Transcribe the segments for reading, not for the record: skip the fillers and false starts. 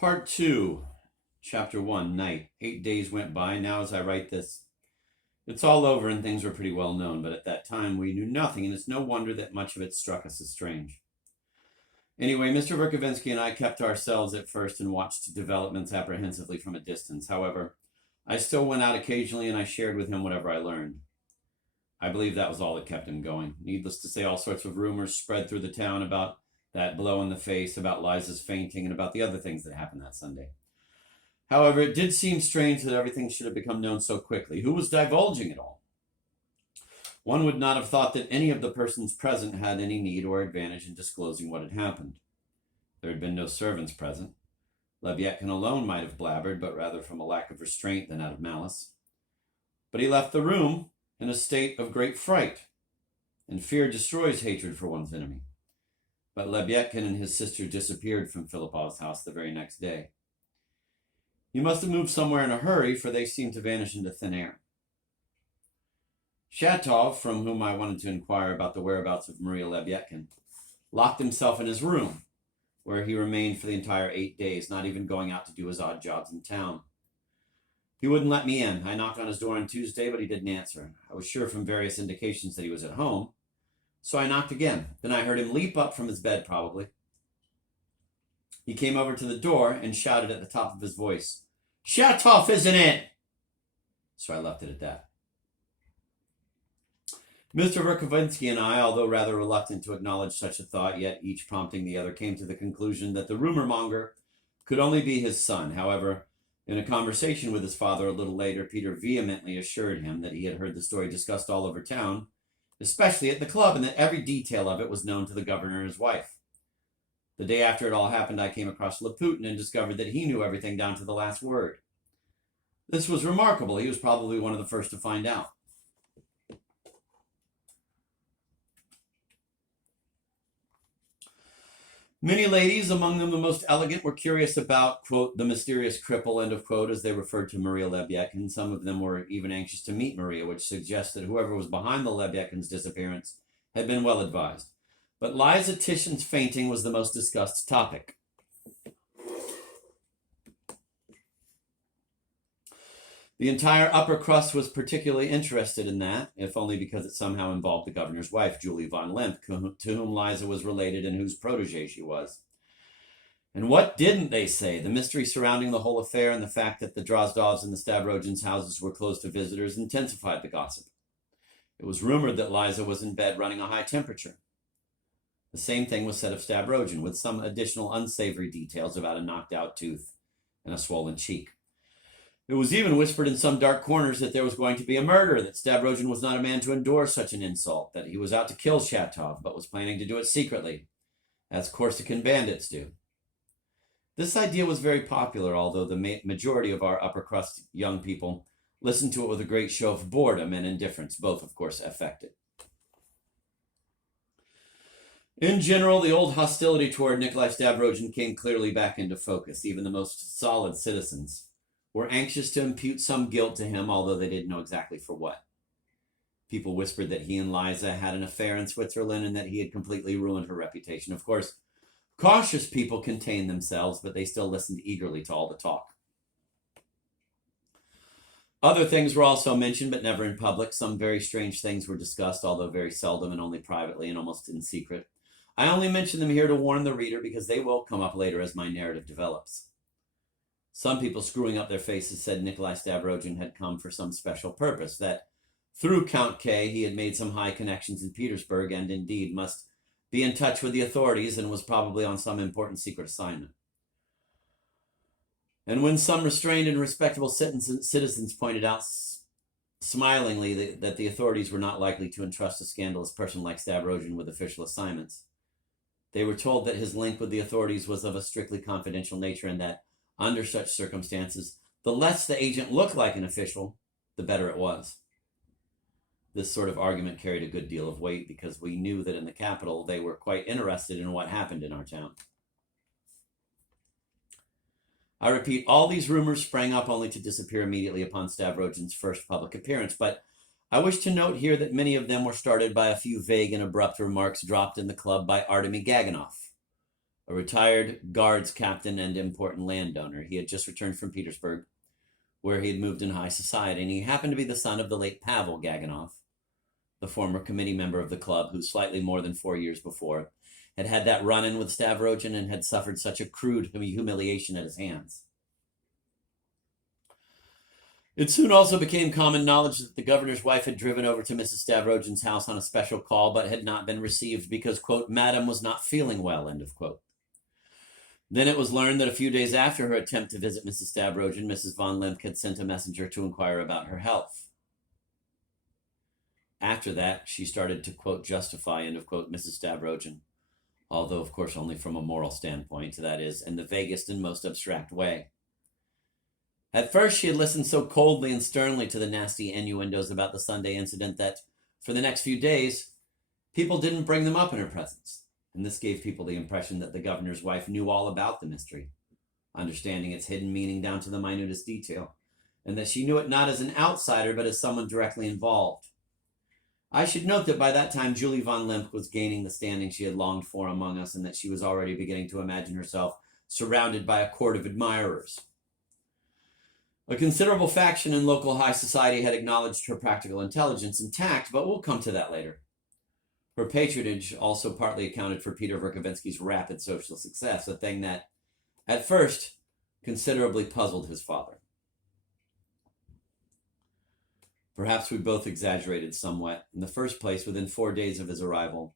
Part 2, Chapter 1, Night. 8 days went by. Now, as I write this, it's all over and things were pretty well known, but at that time we knew nothing, and it's no wonder that much of it struck us as strange. Anyway, Mr. Verkovensky and I kept ourselves at first and watched developments apprehensively from a distance. However, I still went out occasionally and I shared with him whatever I learned. I believe that was all that kept him going. Needless to say, all sorts of rumors spread through the town about that blow in the face, about Liza's fainting, and about the other things that happened that Sunday. However, it did seem strange that everything should have become known so quickly. Who was divulging it all? One would not have thought that any of the persons present had any need or advantage in disclosing what had happened. There had been no servants present. Lebyadkin alone might have blabbered, but rather from a lack of restraint than out of malice. But he left the room in a state of great fright, and fear destroys hatred for one's enemy. But Lebyadkin and his sister disappeared from Filipov's house the very next day. He must have moved somewhere in a hurry, for they seemed to vanish into thin air. Shatov, from whom I wanted to inquire about the whereabouts of Maria Lebyadkin, locked himself in his room, where he remained for the entire 8 days, not even going out to do his odd jobs in town. He wouldn't let me in. I knocked on his door on Tuesday, but he didn't answer. I was sure from various indications that he was at home, so I knocked again. Then I heard him leap up from his bed, probably. He came over to the door and shouted at the top of his voice, "Shatov isn't it!" So I left it at that. Mr. Verkovensky and I, although rather reluctant to acknowledge such a thought, yet each prompting the other, came to the conclusion that the rumor monger could only be his son. However, in a conversation with his father a little later, Peter vehemently assured him that he had heard the story discussed all over town, especially at the club, and that every detail of it was known to the governor and his wife. The day after it all happened, I came across Laputin and discovered that he knew everything down to the last word. This was remarkable. He was probably one of the first to find out. Many ladies, among them the most elegant, were curious about, quote, the mysterious cripple, end of quote, as they referred to Maria Lebyadkin. Some of them were even anxious to meet Maria, which suggests that whoever was behind the Lebyadkin's disappearance had been well advised. But Liza Tishon's fainting was the most discussed topic. The entire upper crust was particularly interested in that, if only because it somehow involved the governor's wife, Julie von Lemp, to whom Liza was related and whose protege she was. And what didn't they say? The mystery surrounding the whole affair and the fact that the Drozdovs and the Stavrogins' houses were closed to visitors intensified the gossip. It was rumored that Liza was in bed running a high temperature. The same thing was said of Stavrogin, with some additional unsavory details about a knocked-out tooth and a swollen cheek. It was even whispered in some dark corners that there was going to be a murder, that Stavrogin was not a man to endure such an insult, that he was out to kill Shatov, but was planning to do it secretly, as Corsican bandits do. This idea was very popular, although the majority of our upper-crust young people listened to it with a great show of boredom and indifference, both, of course, affected. In general, the old hostility toward Nikolai Stavrogin came clearly back into focus. Even the most solid citizens were anxious to impute some guilt to him, although they didn't know exactly for what. People whispered that he and Liza had an affair in Switzerland and that he had completely ruined her reputation. Of course, cautious people contained themselves, but they still listened eagerly to all the talk. Other things were also mentioned, but never in public. Some very strange things were discussed, although very seldom and only privately and almost in secret. I only mention them here to warn the reader because they will come up later as my narrative develops. Some people screwing up their faces said Nikolai Stavrogin had come for some special purpose, that through Count K he had made some high connections in Petersburg and indeed must be in touch with the authorities and was probably on some important secret assignment. And when some restrained and respectable citizens pointed out smilingly that the authorities were not likely to entrust a scandalous person like Stavrogin with official assignments, they were told that his link with the authorities was of a strictly confidential nature and that, under such circumstances, the less the agent looked like an official, the better it was. This sort of argument carried a good deal of weight because we knew that in the capital they were quite interested in what happened in our town. I repeat, all these rumors sprang up only to disappear immediately upon Stavrogin's first public appearance, but I wish to note here that many of them were started by a few vague and abrupt remarks dropped in the club by Artemy Gaganov, a retired guards captain and important landowner. He had just returned from Petersburg, where he had moved in high society, and he happened to be the son of the late Pavel Gaganov, the former committee member of the club, who slightly more than 4 years before had had that run-in with Stavrogin and had suffered such a crude humiliation at his hands. It soon also became common knowledge that the governor's wife had driven over to Mrs. Stavrogin's house on a special call, but had not been received because, quote, Madam was not feeling well, end of quote. Then it was learned that a few days after her attempt to visit Mrs. Stavrogin, Mrs. von Lemke had sent a messenger to inquire about her health. After that, she started to, quote, justify, end of quote, Mrs. Stavrogin, although, of course, only from a moral standpoint, that is, in the vaguest and most abstract way. At first, she had listened so coldly and sternly to the nasty innuendos about the Sunday incident that, for the next few days, people didn't bring them up in her presence. And this gave people the impression that the governor's wife knew all about the mystery, understanding its hidden meaning down to the minutest detail, and that she knew it not as an outsider, but as someone directly involved. I should note that by that time, Julie von Lemke was gaining the standing she had longed for among us, and that she was already beginning to imagine herself surrounded by a court of admirers. A considerable faction in local high society had acknowledged her practical intelligence and tact, but we'll come to that later. Her patronage also partly accounted for Peter Verkovensky's rapid social success, a thing that, at first, considerably puzzled his father. Perhaps we both exaggerated somewhat. In the first place, within 4 days of his arrival,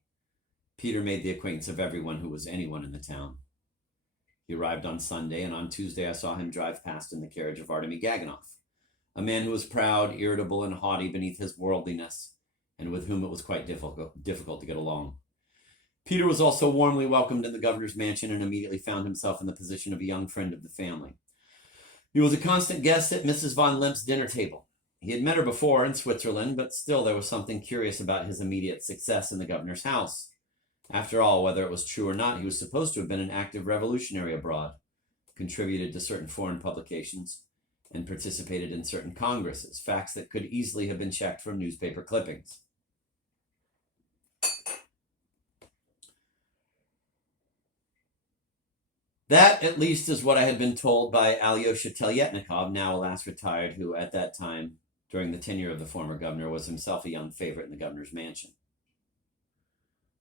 Peter made the acquaintance of everyone who was anyone in the town. He arrived on Sunday, and on Tuesday I saw him drive past in the carriage of Artemy Gaganov, a man who was proud, irritable, and haughty beneath his worldliness, and with whom it was quite difficult to get along. Peter was also warmly welcomed in the governor's mansion and immediately found himself in the position of a young friend of the family. He was a constant guest at Mrs. von Lemke's dinner table. He had met her before in Switzerland, but still there was something curious about his immediate success in the governor's house. After all, whether it was true or not, he was supposed to have been an active revolutionary abroad, contributed to certain foreign publications, and participated in certain congresses, facts that could easily have been checked from newspaper clippings. That, at least, is what I had been told by Alyosha Telyetnikov, now alas retired, who at that time, during the tenure of the former governor, was himself a young favorite in the governor's mansion.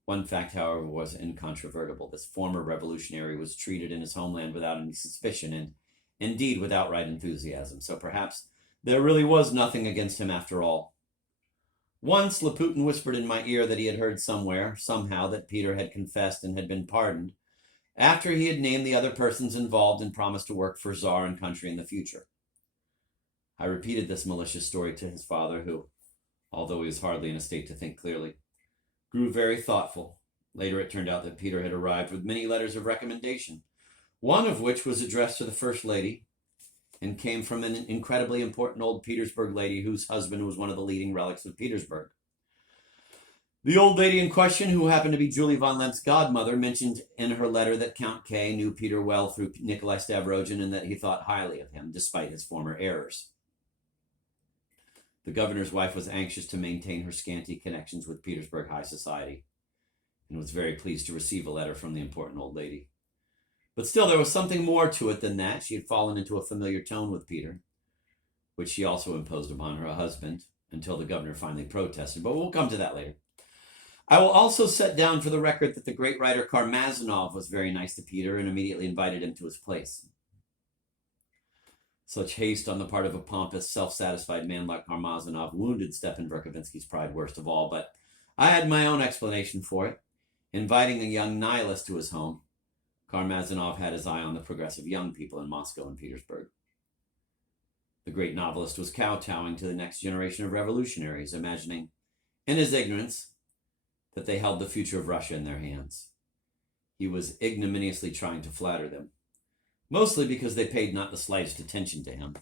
One fact, however, was incontrovertible. This former revolutionary was treated in his homeland without any suspicion and, indeed, with outright enthusiasm. So perhaps there really was nothing against him after all. Once, Laputin whispered in my ear that he had heard somewhere, somehow, that Peter had confessed and had been pardoned, after he had named the other persons involved and promised to work for Tsar and country in the future. I repeated this malicious story to his father, who, although he was hardly in a state to think clearly, grew very thoughtful. Later it turned out that Peter had arrived with many letters of recommendation, one of which was addressed to the First Lady and came from an incredibly important old Petersburg lady whose husband was one of the leading relics of Petersburg. The old lady in question, who happened to be Julie von Lemke's godmother, mentioned in her letter that Count K. knew Peter well through Nikolai Stavrogin and that he thought highly of him, despite his former errors. The governor's wife was anxious to maintain her scanty connections with Petersburg high society and was very pleased to receive a letter from the important old lady. But still, there was something more to it than that. She had fallen into a familiar tone with Peter, which she also imposed upon her husband until the governor finally protested. But we'll come to that later. I will also set down for the record that the great writer Karmazinov was very nice to Peter and immediately invited him to his place. Such haste on the part of a pompous, self-satisfied man like Karmazinov wounded Stepan Verkovensky's pride worst of all, but I had my own explanation for it. Inviting a young nihilist to his home, Karmazinov had his eye on the progressive young people in Moscow and Petersburg. The great novelist was kowtowing to the next generation of revolutionaries, imagining, in his ignorance, that they held the future of Russia in their hands. He was ignominiously trying to flatter them, mostly because they paid not the slightest attention to him.